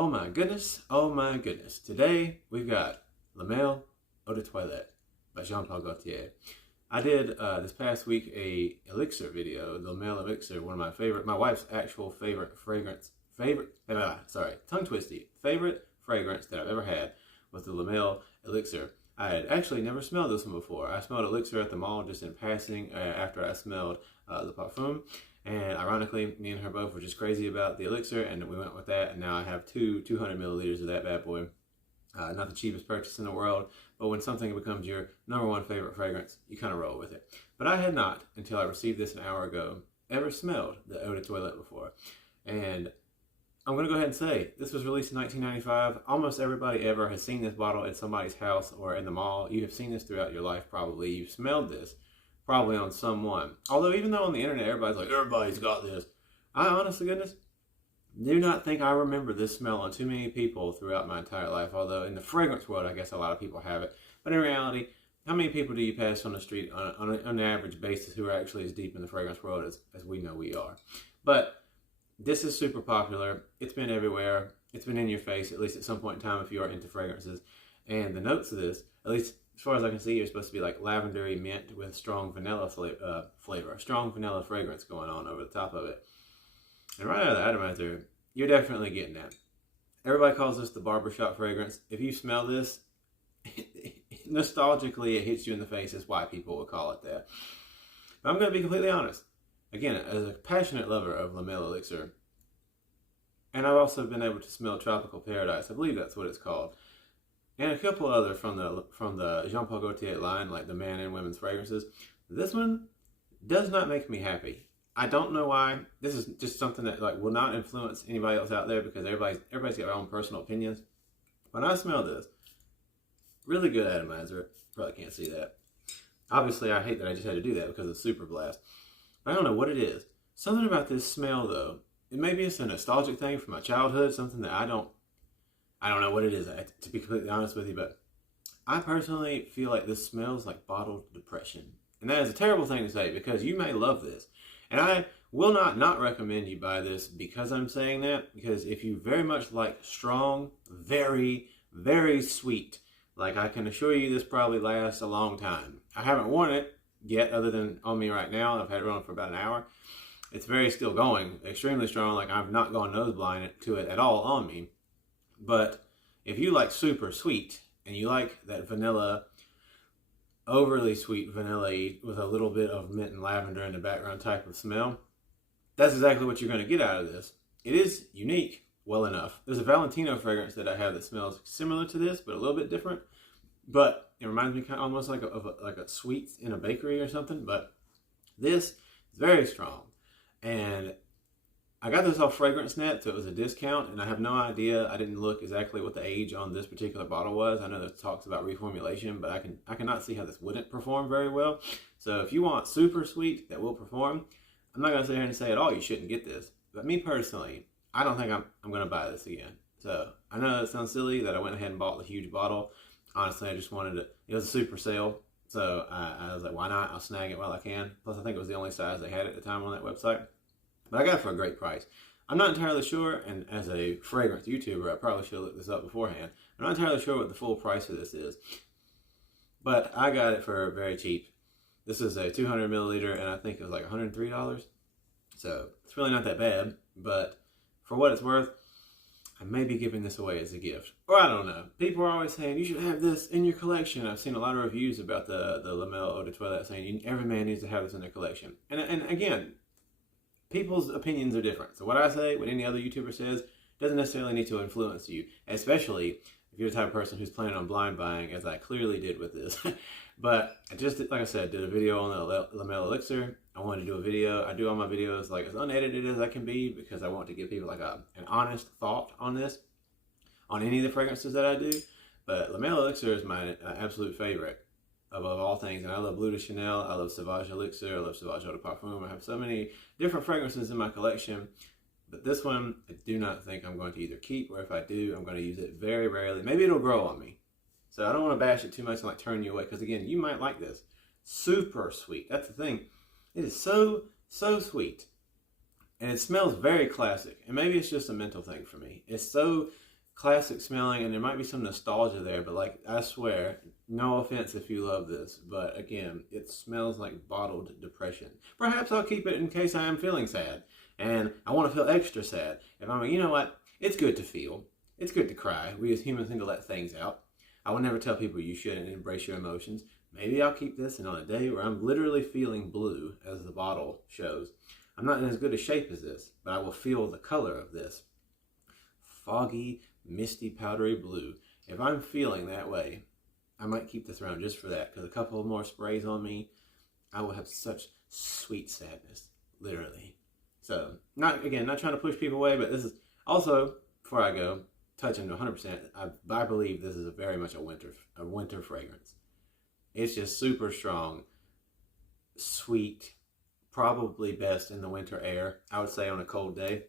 Oh my goodness. Today we've got La Male Eau de Toilette by Jean-Paul Gaultier. I did this past week a elixir video, the La Male elixir, one of my favorite, my wife's actual favorite fragrance, tongue twisty, favorite fragrance that I've ever had was the La Male elixir. I had actually never smelled this one before. I smelled elixir at the mall just in passing after I smelled the perfume. And ironically, me and her both were just crazy about the elixir, and we went with that. And now I have 200 milliliters of that bad boy. Not the cheapest purchase in the world, but when something becomes your number one favorite fragrance, you kind of roll with it. But I had not, until I received this an hour ago, ever smelled the Eau de Toilette before. And I'm going to go ahead and say, this was released in 1995. Almost everybody ever has seen this bottle at somebody's house or in the mall. You have seen this throughout your life probably. You've smelled this probably on someone. Although even though on the internet everybody's like, everybody's got this, I honest to goodness do not think I remember this smell on too many people throughout my entire life. Although in the fragrance world, I guess a lot of people have it. But in reality, how many people do you pass on the street on an average basis who are actually as deep in the fragrance world as we know we are? But this is super popular. It's been everywhere. It's been in your face, at least at some point in time if you are into fragrances. And the notes of this, at least as far as I can see, are supposed to be like lavendery mint with strong vanilla flavor, a strong vanilla fragrance going on over the top of it. And right out of the atomizer, you're definitely getting that. Everybody calls this the barbershop fragrance. If you smell this, nostalgically it hits you in the face. That's why people would call it that. But I'm going to be completely honest. Again, as a passionate lover of La Male elixir, and I've also been able to smell Tropical Paradise. I believe that's what it's called. And a couple other from the Jean-Paul Gaultier line, like the man and women's fragrances. This one does not make me happy. I don't know why. This is just something that will not influence anybody else out there because everybody's got their own personal opinions. When I smell this, really good atomizer. Probably can't see that. Obviously, I hate that I just had to do that because of Super Blast. I don't know what it is. Something about this smell, though. Maybe it's a nostalgic thing from my childhood, something that I don't know what it is, to be completely honest with you, but I personally feel like this smells like bottled depression. And that is a terrible thing to say because you may love this. And I will not recommend you buy this because I'm saying that, because if you very much like strong, very, very sweet, like I can assure you this probably lasts a long time. I haven't worn it yet other than on me right now. I've had it on for about an hour. It's very still going, extremely strong. Like I've not gone nose blind to it at all on me. But if you like super sweet and you like that vanilla, overly sweet vanilla with a little bit of mint and lavender in the background type of smell, that's exactly what you're going to get out of this. It is unique well enough. There's a Valentino fragrance that I have that smells similar to this, but a little bit different. But it reminds me kind of almost like a sweet in a bakery or something. But this is very strong. And I got this off FragranceNet, so it was a discount, and I have no idea. I didn't look exactly what the age on this particular bottle was. I know there's talks about reformulation, but I cannot see how this wouldn't perform very well. So if you want super sweet that will perform, I'm not going to sit here and say at all you shouldn't get this. But me personally, I don't think I'm going to buy this again. So I know it sounds silly that I went ahead and bought the huge bottle. Honestly, I just wanted it. It was a super sale, so I was like, why not? I'll snag it while I can. Plus, I think it was the only size they had at the time on that website. But I got it for a great price. I'm not entirely sure, and as a fragrance YouTuber, I probably should have looked this up beforehand. I'm not entirely sure what the full price of this is. But I got it for very cheap. This is a 200 milliliter, and I think it was like $103. So it's really not that bad. But for what it's worth, I may be giving this away as a gift. Or I don't know. People are always saying, you should have this in your collection. I've seen a lot of reviews about the La Male Eau de Toilette saying every man needs to have this in their collection. And again, people's opinions are different. So what I say, what any other YouTuber says, doesn't necessarily need to influence you. Especially if you're the type of person who's planning on blind buying, as I clearly did with this. But I just, like I said, did a video on the La Male elixir. I wanted to do a video. I do all my videos like as unedited as I can be because I want to give people like an honest thought on this, on any of the fragrances that I do. But La Male elixir is my absolute favorite of all things. And I love Bleu de Chanel. I love Sauvage elixir. I love Sauvage Eau de Parfum. I have so many different fragrances in my collection. But this one, I do not think I'm going to either keep, or if I do, I'm going to use it very rarely. Maybe it'll grow on me. So I don't want to bash it too much and like turn you away. Because again, you might like this. Super sweet. That's the thing. It is so sweet. And it smells very classic. And maybe it's just a mental thing for me. It's so classic smelling, and there might be some nostalgia there, but like, I swear, no offense if you love this, but again, it smells like bottled depression. Perhaps I'll keep it in case I am feeling sad, and I want to feel extra sad. If I'm like, you know what, it's good to feel. It's good to cry. We as humans need to let things out. I will never tell people you shouldn't embrace your emotions. Maybe I'll keep this, and on a day where I'm literally feeling blue, as the bottle shows, I'm not in as good a shape as this, but I will feel the color of this. Foggy, misty, powdery blue. If I'm feeling that way, I might keep this around just for that, because a couple more sprays on me, I will have such sweet sadness, literally. So, not trying to push people away, but this is also, before I go, touching to 100%, I believe this is very much a winter fragrance. It's just super strong, sweet, probably best in the winter air, I would say, on a cold day.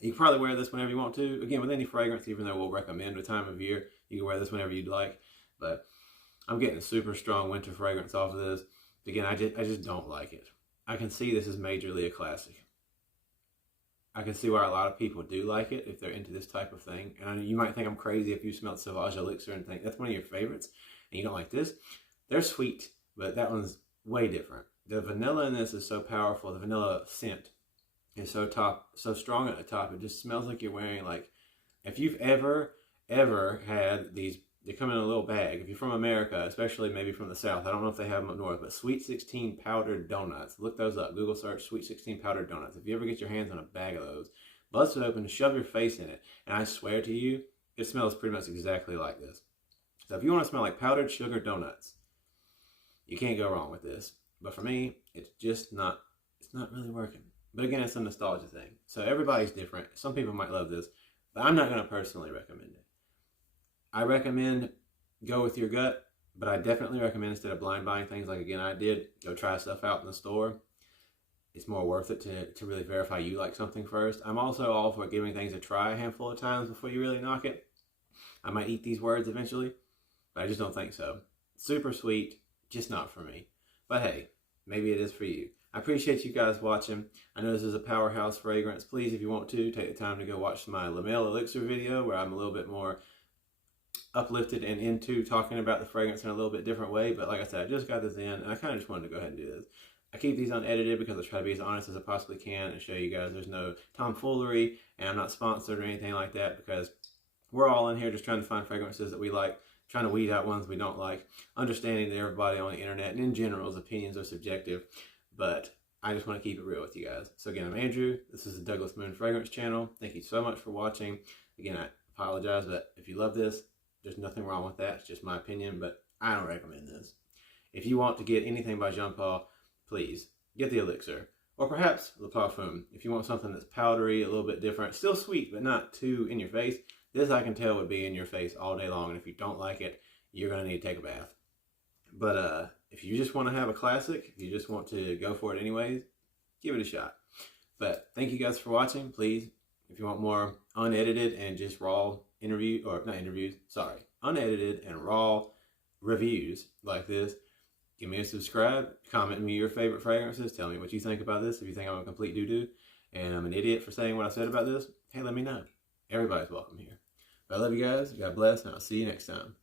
You can probably wear this whenever you want to. Again, with any fragrance, even though we'll recommend a time of year, you can wear this whenever you'd like. But I'm getting a super strong winter fragrance off of this. Again, I just don't like it. I can see this is majorly a classic. I can see why a lot of people do like it if they're into this type of thing. And you might think I'm crazy if you smelled Sauvage Elixir and think that's one of your favorites and you don't like this. They're sweet, but that one's way different. The vanilla in this is so powerful. The vanilla scent is so strong at the top. It just smells like you're wearing, like, if you've ever had these, they come in a little bag. If you're from America, especially maybe from the South, I don't know if they have them up north, but Sweet 16 powdered donuts. Look those up. Google search Sweet 16 powdered donuts. If you ever get your hands on a bag of those, bust it open, shove your face in it, and I swear to you, it smells pretty much exactly like this. So if you want to smell like powdered sugar donuts, you can't go wrong with this. But for me, it's not really working. But again, it's a nostalgia thing. So everybody's different. Some people might love this, but I'm not going to personally recommend it. I recommend go with your gut, but I definitely recommend, instead of blind buying things like, again, I did, go try stuff out in the store. It's more worth it to really verify you like something first. I'm also all for giving things a try a handful of times before you really knock it. I might eat these words eventually, but I just don't think so. Super sweet, just not for me. But hey, maybe it is for you. I appreciate you guys watching. I know this is a powerhouse fragrance. Please, if you want to, take the time to go watch my La Male Elixir video, where I'm a little bit more uplifted and into talking about the fragrance in a little bit different way. But like I said, I just got this in, and I kind of just wanted to go ahead and do this. I keep these unedited because I try to be as honest as I possibly can and show you guys there's no tomfoolery, and I'm not sponsored or anything like that, because we're all in here just trying to find fragrances that we like, trying to weed out ones we don't like, understanding that everybody on the internet and in general's opinions are subjective, but I just want to keep it real with you guys. So again, I'm Andrew. This is the Douglas Moon Fragrance Channel. Thank you so much for watching. Again, I apologize, but if you love this, there's nothing wrong with that. It's just my opinion, but I don't recommend this. If you want to get anything by Jean Paul, please get the Elixir, or perhaps the Parfum. If you want something that's powdery, a little bit different, still sweet, but not too in your face, this I can tell would be in your face all day long, and if you don't like it, you're going to need to take a bath. But if you just want to have a classic, if you just want to go for it anyways, give it a shot. But thank you guys for watching. Please, if you want more unedited and just raw unedited and raw reviews like this, give me a subscribe, comment me your favorite fragrances, tell me what you think about this. If you think I'm a complete doo-doo and I'm an idiot for saying what I said about this, hey, let me know. Everybody's welcome here. But I love you guys. God bless, and I'll see you next time.